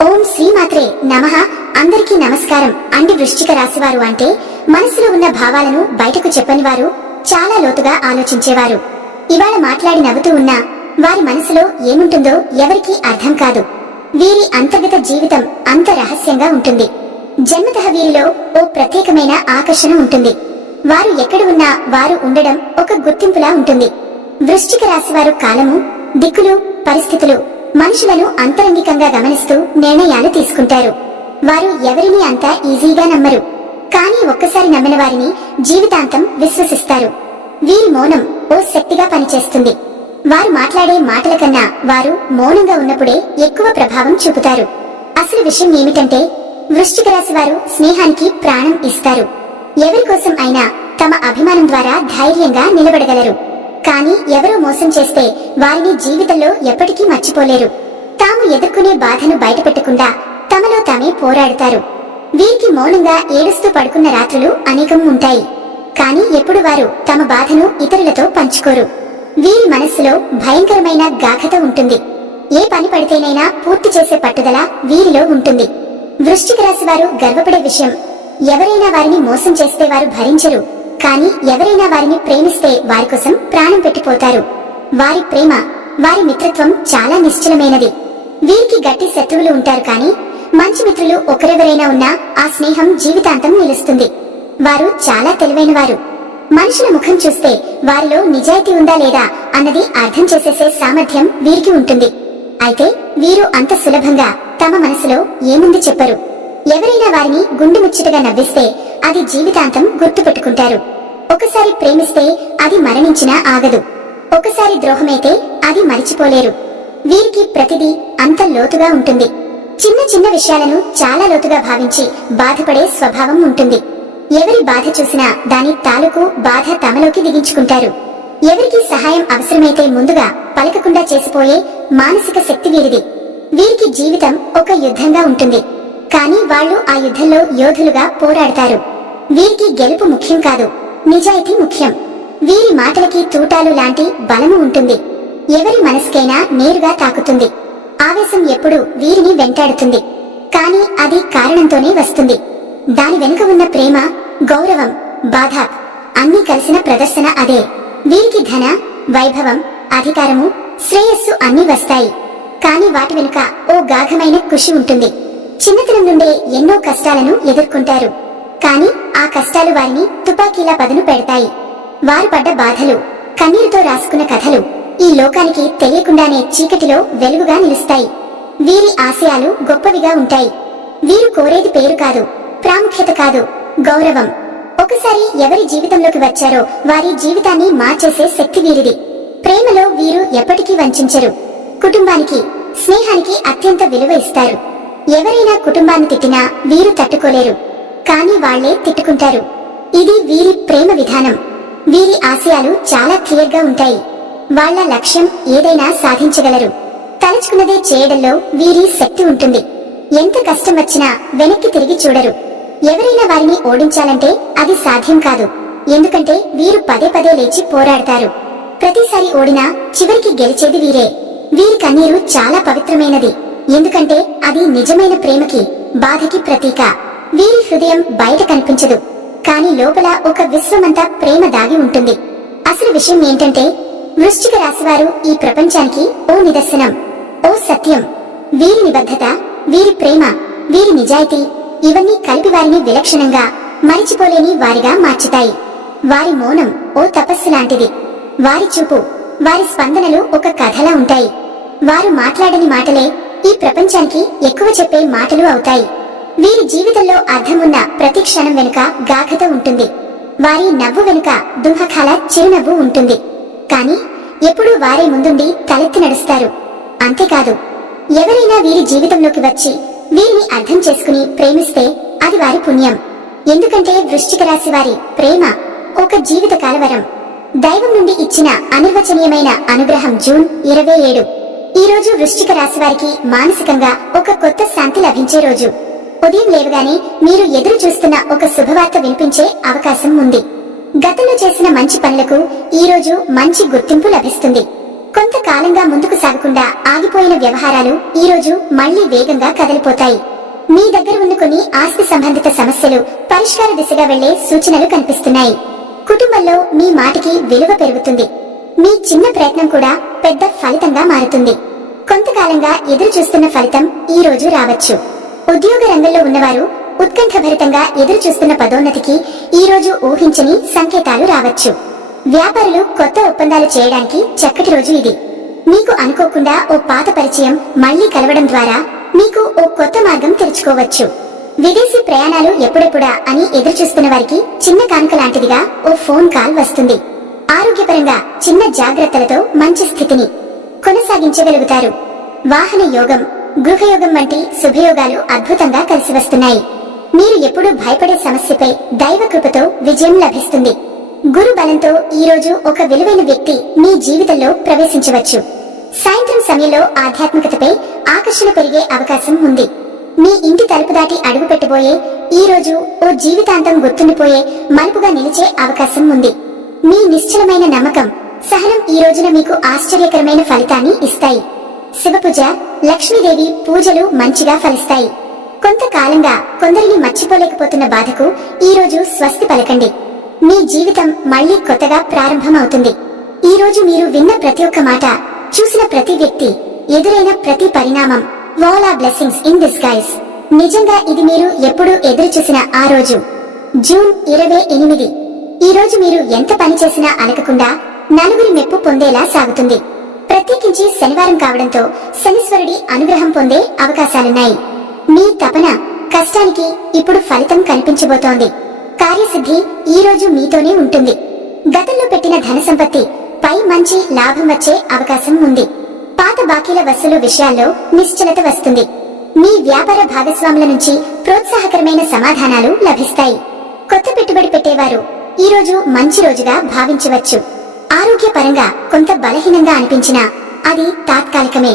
ఓం శ్రీమాత్రే నమః. అందరికీ నమస్కారం అండి. వృశ్చిక రాశివారు అంటే మనసులో ఉన్న భావాలను బయటకు చెప్పని వారు, చాలా లోతుగా ఆలోచించేవారు. ఇవాళ మాట్లాడి నవ్వుతూ ఉన్నా వారి మనసులో ఏముంటుందో ఎవరికీ అర్థం కాదు. వీరి అంతర్గత జీవితం అంత రహస్యంగా ఉంటుంది. జన్మతః వీరిలో ఓ ప్రత్యేకమైన ఆకర్షణ ఉంటుంది. వారు ఎక్కడ ఉన్నా వారు ఉండడం ఒక గుర్తింపులా ఉంటుంది. వృశ్చిక రాశివారు కాలము, దిక్కులు, పరిస్థితులు, మనుషులను అంతరంగికంగా గమనిస్తూ నిర్ణయాలు తీసుకుంటారు. వారు ఎవరిని అంత ఈజీగా నమ్మరు. కానీ ఒక్కసారి నమ్మిన వారిని జీవితాంతం విశ్వసిస్తారు. వీరి మౌనం ఓ శక్తిగా పనిచేస్తుంది. వారు మాట్లాడే మాటల కన్నా వారు మౌనంగా ఉన్నప్పుడే ఎక్కువ ప్రభావం చూపుతారు. అసలు విషయం ఏమిటంటే వృశ్చిక రాశి వారు స్నేహానికి ప్రాణం ఇస్తారు. ఎవరి కోసం అయినా తమ అభిమానం ద్వారా ధైర్యంగా నిలబడగలరు. కానీ ఎవరో మోసం చేస్తే వారిని జీవితంలో ఎప్పటికీ మర్చిపోలేరు. తాము ఎదుర్కొనే బాధను బయటపెట్టకుండా తమలో తామే పోరాడతారు. వీరికి మౌనంగా ఏడుస్తూ పడుకున్న రాత్రులు అనేకం ఉంటాయి. కానీ ఎప్పుడు వారు తమ బాధను ఇతరులతో పంచుకోరు. వీరి మనస్సులో భయంకరమైన గాఢత ఉంటుంది. ఏ పని పడితేనైనా పూర్తి చేసే పట్టుదల వీరిలో ఉంటుంది. వృశ్చిక రాశి వారు గర్వపడే విషయం, ఎవరైనా వారిని మోసం చేస్తే వారు భరించరు. కానీ ఎవరైనా వారిని ప్రేమిస్తే వారి కోసం ప్రాణం పెట్టిపోతారు. వారి ప్రేమ, వారి మిత్రత్వం చాలా నిశ్చలమైనది. వీరికి గట్టి శత్రువులు ఉంటారు, కానీ మంచి మిత్రులు ఒకరెవరైనా ఉన్నా ఆ స్నేహం జీవితాంతం నిలుస్తుంది. వారు చాలా తెలివైన వారు. మనుషుల ముఖం చూస్తే వారిలో నిజాయితీ ఉందా లేదా అన్నది అర్థం చేసేసే సామర్థ్యం వీరికి ఉంటుంది. అయితే వీరు అంత సులభంగా తమ మనసులో ఏముంది చెప్పరు. ఎవరైనా వారిని గుండె ముచ్చటగా నవ్విస్తే అది జీవితాంతం గుర్తు పెట్టుకుంటారు. ఒకసారి ప్రేమిస్తే అది మరణించినా ఆగదు. ఒకసారి ద్రోహమైతే అది మరిచిపోలేరు. వీరికి ప్రతిదీ అంత లోతుగా ఉంటుంది. చిన్న చిన్న విషయాలను చాలా లోతుగా భావించి బాధపడే స్వభావం ఉంటుంది. ఎవరి బాధ చూసినా దాని తాలూకు బాధ తమలోకి దిగించుకుంటారు. ఎవరికి సహాయం అవసరమైతే ముందుగా పలకకుండా చేసిపోయే మానసిక శక్తి వీరిది. వీరికి జీవితం ఒక యుద్ధంగా ఉంటుంది. కానీ వాళ్ళు ఆ యుద్ధంలో యోధులుగా పోరాడతారు. వీరికి గెలుపు ముఖ్యం కాదు, నిజాయితీ ముఖ్యం. వీరి మాటలకి తూటాలు లాంటి బలము ఉంటుంది. ఎవరి మనసుకైనా నేరుగా తాకుతుంది. ఆవేశం ఎప్పుడు వీరిని వెంటాడుతుంది. కానీ అది కారణంతోనే వస్తుంది. దాని వెనుక ఉన్న ప్రేమ, గౌరవం, బాధ అన్నీ కలిసిన ప్రదర్శన అదే. వీరికి ధన, వైభవం, అధికారము, శ్రేయస్సు అన్నీ వస్తాయి. కానీ వాటి వెనుక ఓ గాఢమైన కృషి ఉంటుంది. చిన్నతనం నుండే ఎన్నో కష్టాలను ఎదుర్కొంటారు. కానీ ఆ కష్టాలు వారిని తుపాకీలా పదును పెడతాయి. వారు పడ్డ బాధలు, కన్నీరుతో రాసుకున్న కథలు ఈ లోకానికి తెలియకుండానే చీకటిలో వెలుగుగా నిలుస్తాయి. వీరి ఆశయాలు గొప్పవిగా ఉంటాయి. వీరు కోరేది పేరు కాదు, ప్రాముఖ్యత కాదు, గౌరవం. ఒకసారి ఎవరి జీవితంలోకి వచ్చారో వారి జీవితాన్ని మార్చేసే శక్తి వీరిది. ప్రేమలో వీరు ఎప్పటికీ వంచరు. కుటుంబానికి, స్నేహానికి అత్యంత విలువ ఇస్తారు. ఎవరైనా కుటుంబాన్ని తిట్టినా వీరు తట్టుకోలేరు. కానీ వాళ్లే తిట్టుకుంటారు. ఇది వీరి ప్రేమ విధానం. వీరి ఆశయాలు చాలా క్లియర్ గా ఉంటాయి. వాళ్ల లక్ష్యం ఏదైనా సాధించగలరు. తలుచుకున్నదే చేయడంలో వీరి శక్తి ఉంటుంది. ఎంత కష్టం వచ్చినా వెనక్కి తిరిగి చూడరు. ఎవరైనా వారిని ఓడించాలంటే అది సాధ్యం కాదు. ఎందుకంటే వీరు పదే పదే లేచి పోరాడతారు. ప్రతిసారి ఓడినా చివరికి గెలిచేది వీరే. వీరి కన్నీరు చాలా పవిత్రమైనది. ఎందుకంటే అది నిజమైన ప్రేమకి, బాధకి ప్రతీక. వీరి హృదయం బయట కనిపించదు, కానీ లోపల ఒక విశ్వమంతా ప్రేమ దాగి ఉంటుంది. అసలు విషయం ఏంటంటే వృశ్చిక రాశివారు ఈ ప్రపంచానికి ఓ నిదర్శనం, ఓ సత్యం. వీరి నిబద్ధత, వీరి ప్రేమ, వీరి నిజాయితీ ఇవన్నీ కలిపి వారిని విలక్షణంగా, మరిచిపోలేని వారిగా మార్చుతాయి. వారి మౌనం ఓ తపస్సు లాంటిది. వారి చూపు, వారి స్పందనలు ఒక కథలా ఉంటాయి. వారు మాట్లాడని మాటలే ఈ ప్రపంచానికి ఎక్కువ చెప్పే మాటలు అవుతాయి. వీరి జీవితంలో అర్థమున్న ప్రతి క్షణం వెనుక గాఢత ఉంటుంది. వారి నవ్వు వెనుక దుంహకాల చిరునవ్వు ఉంటుంది. కానీ ఎప్పుడూ వారే ముందుండి తలెత్తి నడుస్తారు. అంతేకాదు, ఎవరైనా వీరి జీవితంలోకి వచ్చి వీరిని అర్థం చేసుకుని ప్రేమిస్తే అది వారి పుణ్యం. ఎందుకంటే వృశ్చిక రాశి వారి ప్రేమ ఒక జీవిత కాలవరం, దైవం నుండి ఇచ్చిన అనిర్వచనీయమైన అనుగ్రహం. జూన్ 27 ఈ రోజు వృశ్చిక రాశి వారికి మానసికంగా ఒక కొత్త శాంతి లభించే రోజు. ఉదయం లేవగానే మీరు ఎదురు చూస్తున్న ఒక శుభవార్త వినిపించే అవకాశం ఉంది. గతంలో చేసిన మంచి పనులకు ఈ రోజు మంచి గుర్తింపు లభిస్తుంది. కొంతకాలంగా ముందుకు సాగకుండా ఆగిపోయిన వ్యవహారాలు ఈ రోజు మళ్లీ వేగంగా కదిలిపోతాయి. మీ దగ్గర ఉన్న కొన్ని ఆస్తి సంబంధిత సమస్యలు పరిష్కార దిశగా వెళ్లే సూచనలు కనిపిస్తున్నాయి. కుటుంబంలో మీ మాటకి విలువ పెరుగుతుంది. మీ చిన్న ప్రయత్నం కూడా పెద్ద ఫలితంగా మారుతుంది. కొంతకాలంగా ఎదురు చూస్తున్న ఫలితం ఈ రోజు రావచ్చు. ఉద్యోగ రంగంలో ఉన్నవారు ఉత్కంఠభరితంగా ఎదురు చూస్తున్న పదోన్నతికి ఈ రోజు ఊహించని సంకేతాలు రావచ్చు. వ్యాపారులు కొత్త ఒప్పందాలు చేయడానికి చక్కటి రోజు ఇది. మీకు అనుకోకుండా ఓ పాత పరిచయం మళ్లీ కలవడం ద్వారా మీకు ఓ కొత్త మార్గం తెరుచుకోవచ్చు. విదేశీ ప్రయాణాలు ఎప్పుడెప్పుడా అని ఎదురు చూస్తున్న వారికి చిన్న కానుక లాంటిదిగా ఓ ఫోన్ కాల్ వస్తుంది. ఆరోగ్యపరంగా చిన్న జాగ్రత్తలతో మంచి స్థితిని కొనసాగించగలుగుతారు. వాహన యోగం, గృహయోగం వంటి శుభయోగాలు అద్భుతంగా కలిసి వస్తున్నాయి. మీరు ఎప్పుడూ భయపడే సమస్యపై దైవ కృపతో విజయం లభిస్తుంది. గురు బలంతో ఈ రోజు ఒక విలువైన వ్యక్తి మీ జీవితంలో ప్రవేశించవచ్చు. సాయంత్రం సమయంలో ఆధ్యాత్మికతపై ఆకర్షణ పెరిగే అవకాశం ఉంది. మీ ఇంటి తలుపు దాటి అడుగు పెట్టబోయే ఈ రోజు ఓ జీవితాంతం గుర్తుండిపోయే మలుపుగా నిలిచే అవకాశం ఉంది. మీ నిశ్చలమైన నమ్మకం, సహనం ఈ రోజున మీకు ఆశ్చర్యకరమైన ఫలితాన్ని ఇస్తాయి. శివపూజ, లక్ష్మీదేవి పూజలు మంచిగా ఫలిస్తాయి. కొంతకాలంగా కొందరిని మర్చిపోలేకపోతున్న బాధకు ఈ రోజు స్వస్తి పలకండి. మీ జీవితం మళ్లీ కొత్తగా ప్రారంభమవుతుంది. ఈ రోజు మీరు విన్న ప్రతి ఒక్క మాట, చూసిన ప్రతి వ్యక్తి, ఎదురైన ప్రతి పరిణామం all are blessings in disguise. నిజంగా ఇది మీరు ఎప్పుడూ ఎదురు చూసిన ఆ రోజు. జూన్ 28. ఈ రోజు మీరు ఎంత పని చేసినా అలకకుండా నలుగురి మెప్పు పొందేలా సాగుతుంది. ప్రత్యేకించి శనివారం కావడంతో శనీశ్వరుడి అనుగ్రహం పొందే అవకాశాలున్నాయి. మీ తపన, కష్టానికి ఇప్పుడు ఫలితం కనిపించబోతోంది. కార్యసిద్ధి ఈ రోజు మీతోనే ఉంటుంది. గతంలో పెట్టిన ధన సంపత్తి పై మంచి లాభం వచ్చే అవకాశం ఉంది. పాత బాకీల వసూలు విషయాల్లో నిశ్చలత వస్తుంది. మీ వ్యాపార భాగస్వాముల నుంచి ప్రోత్సాహకరమైన సమాధానాలు లభిస్తాయి. కొత్త పెట్టుబడి పెట్టేవారు ఈ రోజు మంచి రోజుగా భావించవచ్చు. ఆరోగ్యపరంగా కొంత బలహీనంగా అనిపించినా అది తాత్కాలికమే.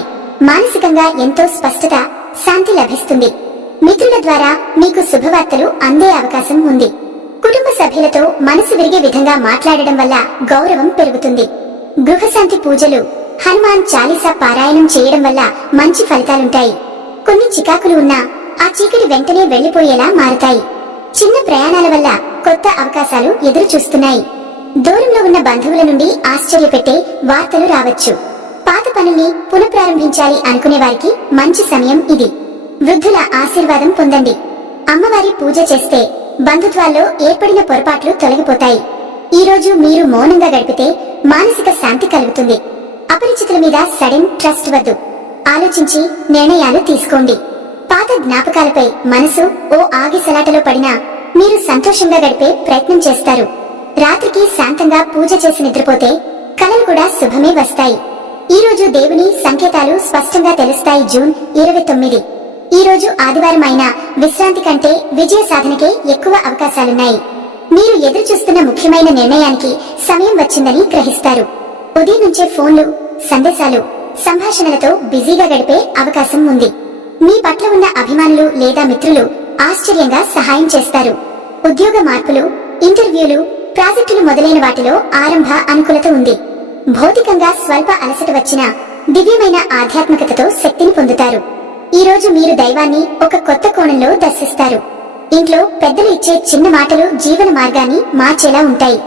మానసికంగా ఎంతో స్పష్టత, శాంతి లభిస్తుంది. మిత్రుల ద్వారా మీకు శుభవార్తలు అందే అవకాశం ఉంది. కుటుంబ సభ్యులతో మనసు విరిగే విధంగా మాట్లాడడం వల్ల గౌరవం పెరుగుతుంది. గృహశాంతి పూజలు, హనుమాన్ చాలీసా పారాయణం చేయడం వల్ల మంచి ఫలితాలుంటాయి. కొన్ని చికాకులు ఉన్నా ఆ చీకటి వెంటనే వెళ్లిపోయేలా మారుతాయి. చిన్న ప్రయాణాల వల్ల కొత్త అవకాశాలు ఎదురు చూస్తున్నాయి. దూరంలో ఉన్న బంధువుల నుండి ఆశ్చర్యపెట్టే వార్తలు రావచ్చు. పాత పనుల్ని పునఃప్రారంభించాలి అనుకునే వారికి మంచి సమయం ఇది. వృద్ధుల ఆశీర్వాదం పొందండి. అమ్మవారి పూజ చేస్తే బంధుత్వాల్లో ఏర్పడిన పొరపాట్లు తొలగిపోతాయి. ఈ రోజు మీరు మౌనంగా గడిపితే మానసిక శాంతి కలుగుతుంది. అపరిచితుల మీద సడన్ ట్రస్ట్ వద్దు. ఆలోచించి నిర్ణయాలు తీసుకోండి. పాత జ్ఞాపకాలపై మనసు ఓ ఆగిసలాటలో పడినా మీరు సంతోషంగా గడిపే ప్రయత్నం చేస్తారు. రాత్రికి శాంతంగా పూజ చేసి నిద్రపోతే కలలు కూడా శుభమే వస్తాయి. ఈ రోజు దేవుని సంకేతాలు స్పష్టంగా తెలుస్తాయి. జూన్ 29. ఈ రోజు ఆదివారం అయినా విశ్రాంతి కంటే విజయ సాధనకే ఎక్కువ అవకాశాలున్నాయి. మీరు ఎదురు చూస్తున్న ముఖ్యమైన నిర్ణయానికి సమయం వచ్చిందని గ్రహిస్తారు. ఉదయం నుంచే ఫోన్లు, సందేశాలు, సంభాషణలతో బిజీగా గడిపే అవకాశం ఉంది. మీ పట్ల ఉన్న అభిమానులు లేదా మిత్రులు ఆశ్చర్యంగా సహాయం చేస్తారు. ఉద్యోగ మార్పులు, ఇంటర్వ్యూలు, ప్రాజెక్టులు మొదలైన వాటిలో ఆరంభ అనుకూలత ఉంది. భౌతికంగా స్వల్ప అలసట వచ్చినా దివ్యమైన ఆధ్యాత్మికతతో శక్తిని పొందుతారు. ఈ రోజు మీరు దైవాన్ని ఒక కొత్త కోణంలో దర్శిస్తారు. ఇంట్లో పెద్దలు ఇచ్చే చిన్న మాటలు జీవన మార్గాన్ని మార్చేలా ఉంటాయి.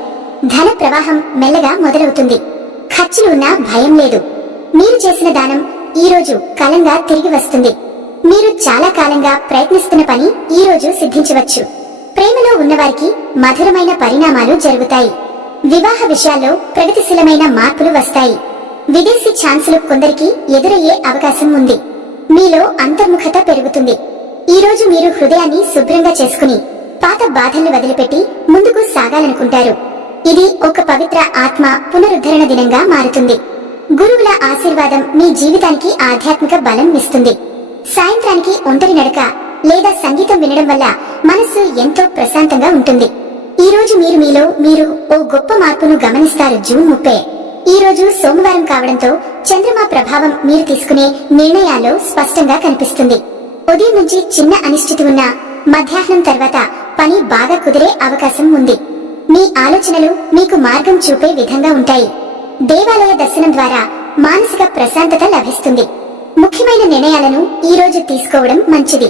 ధన ప్రవాహం మెల్లగా మొదలవుతుంది. ఖర్చులు ఉన్నా భయం లేదు. మీరు చేసిన దానం ఈ రోజు కాలంగా తిరిగి వస్తుంది. మీరు చాలా కాలంగా ప్రయత్నిస్తున్న పని ఈ రోజు సిద్ధించవచ్చు. ప్రేమలో ఉన్నవారికి మధురమైన పరిణామాలు జరుగుతాయి. వివాహ విషయాల్లో ప్రగతిశీలమైన మార్పులు వస్తాయి. విదేశీ ఛాన్సులు కొందరికి ఎదురయ్యే అవకాశం ఉంది. మీలో అంతర్ముఖత పెరుగుతుంది. ఈ రోజు మీరు హృదయాన్ని శుభ్రంగా చేసుకుని పాత బాధల్ని వదిలిపెట్టి ముందుకు సాగాలనుకుంటారు. ఇది ఒక పవిత్ర ఆత్మ పునరుద్ధరణ దినంగా మారుతుంది. గురువుల ఆశీర్వాదం మీ జీవితానికి ఆధ్యాత్మిక బలం ఇస్తుంది. సాయంత్రానికి ఒంటరి నడక లేదా సంగీతం వినడం వల్ల మనసు ఎంతో ప్రశాంతంగా ఉంటుంది. ఈ రోజు మీరు ఓ గొప్ప మార్పును గమనిస్తారు. జూన్ 30. ఈ రోజు సోమవారం కావడంతో చంద్రమా ప్రభావం మీరు తీసుకునే నిర్ణయాల్లో స్పష్టంగా కనిపిస్తుంది. ఉదయం నుంచి చిన్న అనిశ్చితి ఉన్నా మధ్యాహ్నం తర్వాత పని బాగా కుదిరే అవకాశం ఉంది. మీ ఆలోచనలు మీకు మార్గం చూపే విధంగా ఉంటాయి. దేవాలయ దర్శనం ద్వారా మానసిక ప్రశాంతత లభిస్తుంది. ముఖ్యమైన నిర్ణయాలను ఈ రోజు తీసుకోవడం మంచిది.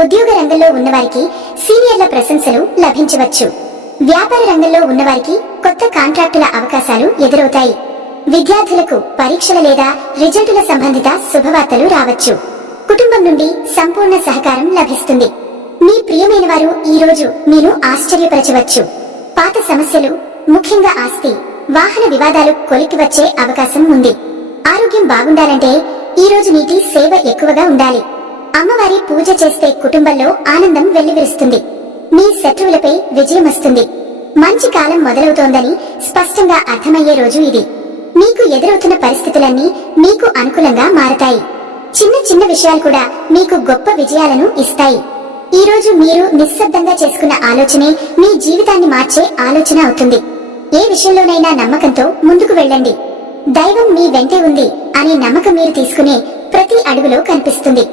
ఉద్యోగ రంగంలో ఉన్నవారికి సీనియర్ల ప్రశంసలు లభించవచ్చు. వ్యాపార రంగంలో ఉన్నవారికి కొత్త కాంట్రాక్టుల అవకాశాలు ఎదురవుతాయి. విద్యార్థులకు పరీక్షల లేదా రిజల్టుల సంబంధిత శుభవార్తలు రావచ్చు. కుటుంబం నుండి సంపూర్ణ సహకారం లభిస్తుంది. మీ ప్రియమైన వారు ఈ రోజు మీరు ఆశ్చర్యపరచవచ్చు. పాత సమస్యలు, ముఖ్యంగా ఆస్తి, వాహన వివాదాలు కొలిక్కి వచ్చే అవకాశం ఉంది. ఆరోగ్యం బాగుండాలంటే ఈ రోజు నీటి సేవ ఎక్కువగా ఉండాలి. అమ్మవారి పూజ చేస్తే కుటుంబంలో ఆనందం వెల్లివిరుస్తుంది. మీ శత్రువులపై విజయం వస్తుంది. మంచి కాలం మొదలవుతోందని స్పష్టంగా అర్థమయ్యే రోజు ఇది. మీకు ఎదురవుతున్న పరిస్థితులన్నీ మీకు అనుకూలంగా మారతాయి. చిన్న చిన్న విషయాలు కూడా మీకు గొప్ప విజయాలను ఇస్తాయి. ఈ రోజు మీరు నిశ్శబ్దంగా చేసుకున్న ఆలోచనే మీ జీవితాన్ని మార్చే ఆలోచన అవుతుంది. ఏ విషయంలోనైనా నమ్మకంతో ముందుకు వెళ్ళండి. దైవం మీ వెంటే ఉంది అనే నమ్మకం మీరు తీసుకునే ప్రతి అడుగులో కనిపిస్తుంది.